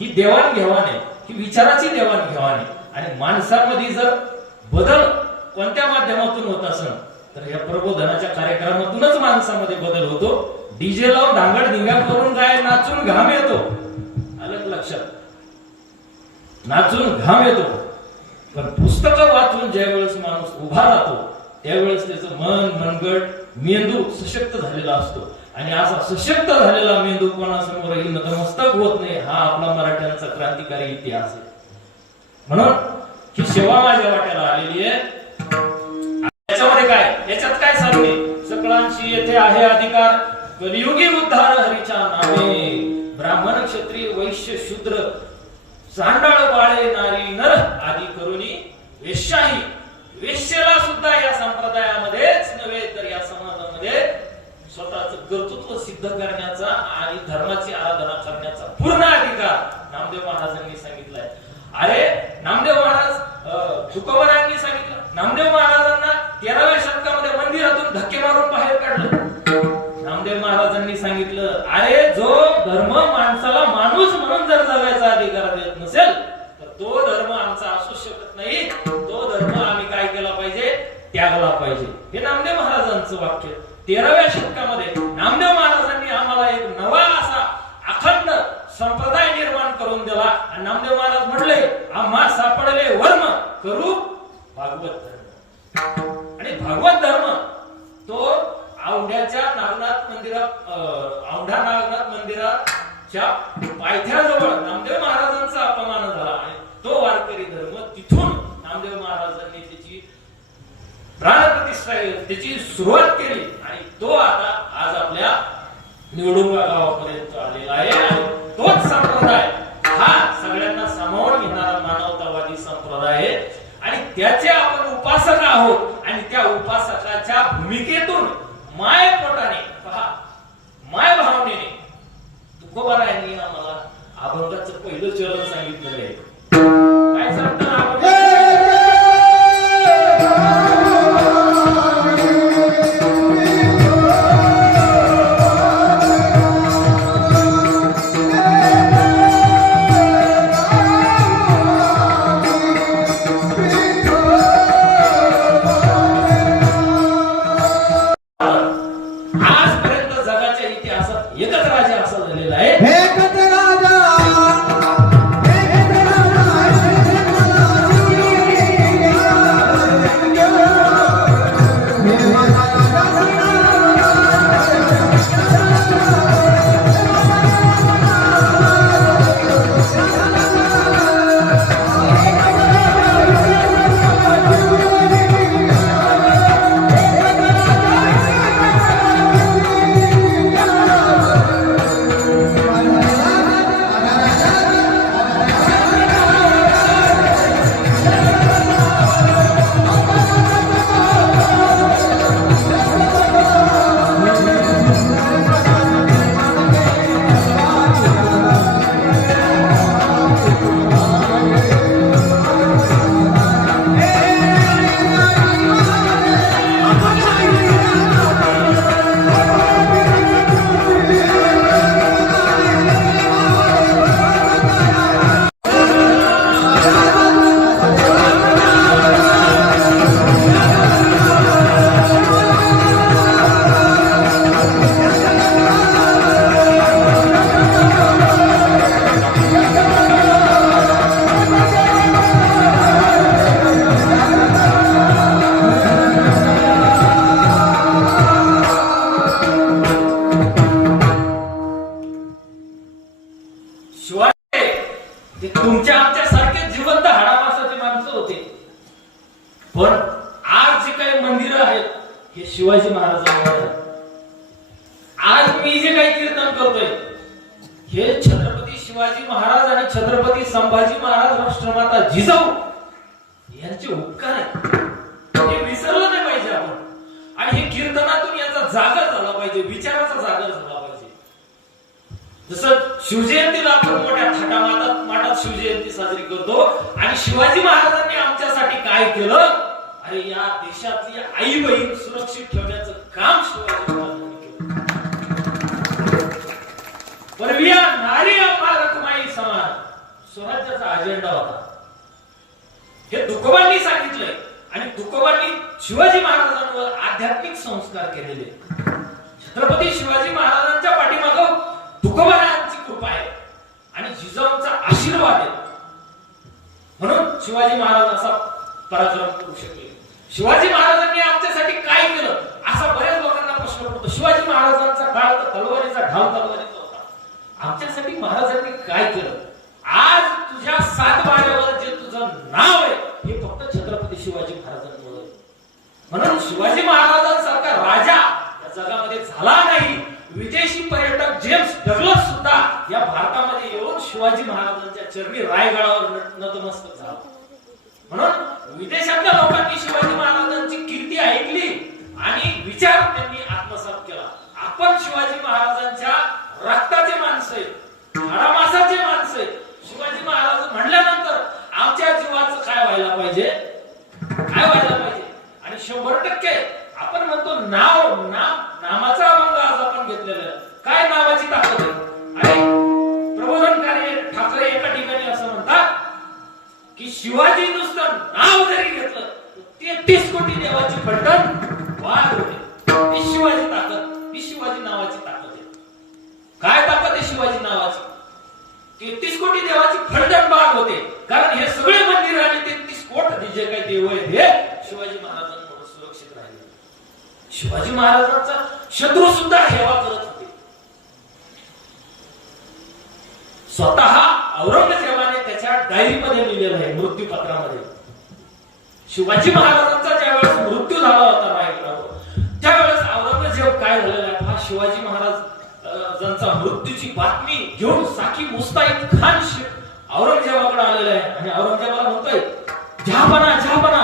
ही देवाणघेवाण आहे, ही विचाराची देवाणघेवाण आहे. आणि माणसामध्ये जर बदल कोणत्या माध्यमातून होत असेल तर या प्रबोधनाच्या कार्यक्रमातूनच माणसामध्ये बदल होतो. डीजे लावून धांगड धिंगा करून काय नाचून घाम येतो, अलग लक्षात, नाचून घाम येतो. पण पुस्तकं वाचून ज्या वेळेस माणूस उभा राहतो त्यावेळेस त्याचं मन, मनगट, मेंदू सशक्त झालेला असतो. आणि असा सशक्त झालेला मेंदू कोणासमोरही नतमस्तक होत नाही. हा आपला मराठ्यांचा क्रांतिकारी इतिहास आहे. म्हणून ही सेवा माझ्या वाट्याला आलेली आहे. याच्यामध्ये काय, याच्यात काय सांगणे, सकळांशी येथे आहे अधिकार, कलियुगी उद्धार हरीच्या नामे. ब्राह्मण, क्षत्रिय, वैश्य, शूद्र, चांडाळ, बाळे, नारी, नर आदी करुणी वेश्याही. वेश्येला सुद्धा या संप्रदायामध्येच नव्हे तर या समाजामध्ये स्वतःच कर्तृत्व सिद्ध करण्याचा आणि धर्माची आराधना करण्याचा पूर्ण अधिकार नामदेव महाराजांनी सांगितलाय. अरे नामदेव महाराज तुकोबारायांनी सांगितलं, नामदेव महाराजांना 13व्या शतकामध्ये मंदिरातून धक्के मारून बाहेर काढलं. नामदेव महाराजांनी सांगितलं, अरे जो धर्म माणसाला माणूस म्हणून जर जगायचा अधिकार देत नसेल तर तो धर्म आमचा असू शकत नाही. तो धर्म आम्ही काय केला पाहिजे, त्यागला पाहिजे. हे नामदेव महाराजांचं वाक्य. 13व्या शतकामध्ये नामदेव महाराजांनी आम्हाला एक नवा असा अखंड संप्रदाय निर्माण करून दिला. आणि नामदेव महाराज म्हणले, आम्हा सापडले वर्म करू भागवत धर्म. आणि भागवत धर्म तो औंढ्याच्या नागनाथ मंदिरात, औंढा नागनाथ मंदिराच्या पायथ्याजवळ नामदेव महाराजांचा अपमान झाला. आणि तो वारकरी धर्म तिथून नामदेव महाराजांनी त्याची प्राणप्रतिष्ठा, त्याची सुरुवात केली. आणि तो आता आज आपल्या निवडुंगा गावापर्यंत आलेला आहे. आणि तोच संप्रदाय हा सगळ्यांना सामावून घेणारा मानवतावादी संप्रदाय आहे. आणि त्याचे आपण उपासक आहोत. आणि त्या उपासकाच्या भूमिकेतून माय पोटाने, पहा, माय भावनेने तुकोबारायांनी आम्हाला अभंगाचं पहिलं चरण सांगितलेलं आहे. काय सांगतात तुमच्या आमच्या सारखे जिवंत हाडामासाचे माणसं होते. पण आज जे काही मंदिरं आहेत हे शिवाजी महाराजांमुळे. आज मी जे काही कीर्तन करतोय हे छत्रपती शिवाजी महाराज आणि छत्रपती संभाजी महाराज, राष्ट्रमाता जिजाऊ यांचे उपकार आहेत. हे विसरलं नाही पाहिजे आपण. आणि हे कीर्तनातून याचा जागर झाला पाहिजे, विचाराचा जागर झाला पाहिजे. जसं शिवजयंतीला आपण मोठ्या थाटामाटात शिवजयंती साजरी करतो. आणि शिवाजी महाराजांनी आमच्यासाठी काय केलं, अरे या देशातली आई बहीण सुरक्षित ठेवण्याचं काम शिवाजी महाराजांनी केलं. परविया नारी अपार रखमाई स्वराज्याचा अजेंडा होता. हे तुकोबांनी सांगितलंय आणि तुकोबांनी शिवाजी महाराजांवर आध्यात्मिक संस्कार केलेले. छत्रपती शिवाजी महाराजांच्या पाठीमागं तुकोबांची कृपा आहे आणि जिजाऊंचा आशीर्वाद आहे. म्हणून शिवाजी महाराज असा पराक्रम करू शकले. शिवाजी महाराजांनी आमच्यासाठी काय केलं असा बऱ्याच लोकांना प्रश्न पडतो. शिवाजी महाराजांचा काळ तर तलवारीचा ढाल तलवारीचा होता. आमच्यासाठी महाराजांनी काय केलं? आज तुझ्या सातबाऱ्यावर जे तुझं नाव आहे हे फक्त छत्रपती शिवाजी महाराजांमुळे. म्हणून शिवाजी महाराजांसारखा राजा या जगामध्ये झाला नाही. विदेशी पर्यटक जेम्स डग्लस सुद्धा या भारतामध्ये येऊन शिवाजी महाराजांच्या चरणी रायगडावर नतमस्तक झाला. म्हणून विदेशातल्या लोकांनी शिवाजी महाराजांची कीर्ती ऐकली आणि विचार त्यांनी आत्मसात केला. आपण शिवाजी महाराजांच्या रक्ताचे माणसं आहे, हाडामासाचे माणसं आहे. शिवाजी महाराज म्हणल्यानंतर आमच्या जीवाचं काय व्हायला पाहिजे, काय व्हायला पाहिजे. आणि 100% आपण म्हणतो नामाचा अभंग आज आपण घेतलेला आहे. काय नावाची ताकद आहे. आणि प्रबोधनकारी ठाकरे एका ठिकाणी असं म्हणतात की शिवाजी नुसतं नाव जरी घेतलं 33 कोटी देवाची फलटण वाढ होते. ही शिवाजी ताकद, ही शिवाजी नावाची ताकद आहे. काय ताकद आहे शिवाजी नावाची? 33 कोटी देवाची फलटण बाग होते. कारण हे सगळे मंदिर आणि 33 कोटी जे काही देव आहेत हे शिवाजी महाराजांमुळे सुरक्षित राहिले. शिवाजी महाराजांचा शत्रू सुद्धा हेवा करत होते. स्वतः औरंगजेबाने त्याच्या डायरीमध्ये लिहिलेलं आहे, मृत्यूपत्रामध्ये. शिवाजी महाराजांचा ज्यावेळेस मृत्यू झाला होता रायगडावर, त्यावेळेस औरंगजेब काय झालेला आहे हा शिवाजी महाराजांचा मृत्यूची बातमी घेऊन साकी मुस्ताईद खान औरंगजेबाकडे आलेला आहे. आणि औरंगजेबाला म्हणतोय, जहांपना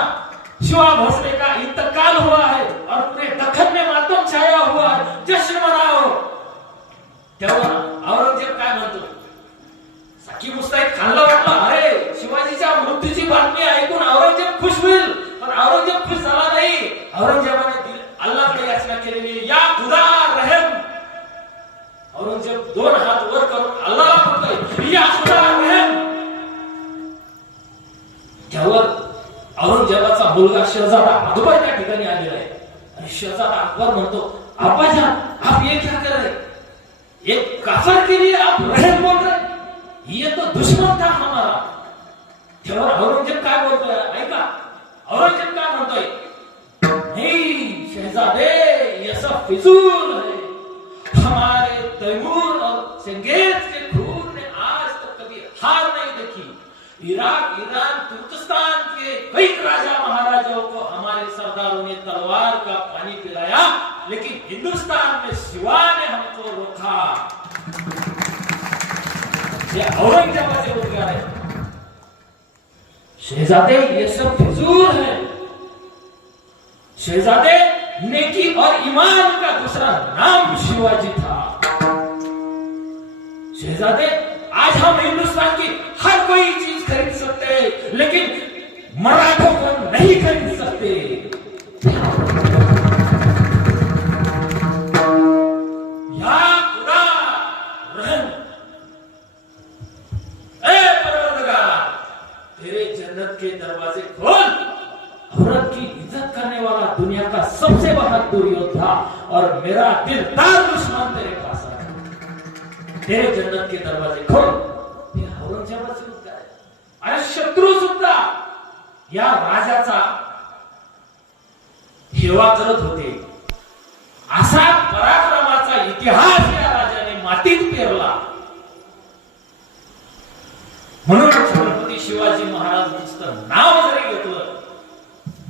शिवा भोसले का इंतकाल हुआ है और पूरे दख्खन में मातम छाया हुआ है, जश्न मनाओ. तेव्हा औरंगजेब काय म्हणतो, साकी मुस्ताईद खानला वाटलं अरे शिवाजीच्या मृत्यूची बातमी ऐकून औरंगजेब खुश होईल, पण औरंगजेब खुश झाला नाही. औरंगजेबाने अल्लाहकडे याचना केलेली, या खुदा रहम. औरंगजेब 2 हात वर करून अल्लाहला म्हणतोय, या खुदा रहम. त्यावर औरंगजेबाचा मुलगा शहजादा अकबर त्या ठिकाणी आलेला आहे. आणि शहजादा अकबर म्हणतो, अब्बाजान आप ये क्या कर रहे, एक काफर के लिए आप रहम बोल रहे, ये तो दुश्मन था हमारा. तेव्हा औरंगजेब काय बोलतोय ऐका. औरंगजेब काय म्हणतोय, नहीं शहजादे ये सब फिजूल है. हमारे तैमूर और चंगेज के खून ने आज तक कभी हार नहीं देखी. इराक, ईरान, तुर्कस्तान के कई राजा महाराजाओं को हमारे सरदारों ने तलवार का पानी पिलाया, लेकिन हिंदुस्तान में शिवा ने हमको रोका. ये औरंगजेबाचे उद्गार आहे. शहजादे ये सब फिजूल है. शहजादे नेकी और ईमान का दूसरा नाम शिवाजी था. शहजादे आज हम हिंदुस्तान की हर कोई चीज खरीद सकते हैं, लेकिन मराठों को नहीं खरीद सकते. या खुदा रहम, ए परवरदिगार तेरे जन्नत के दरवाजे खोल. औरत की इज्जत करने वाला दुनिया का सबसे बहादुर योद्धा और मेरा दिलदार दुश्मन तेरे पास है. तेरे जन्नत के दरवाजे खोल. औरंगजेबाचे उद्गार आहे. आणि शत्रू सुद्धा या राजाचा हेवा करत होते. असा पराक्रमाचा इतिहास या राजाने मातीत पेरला. म्हणून छत्रपती शिवाजी महाराज नुसतं नाव जरी घेतलं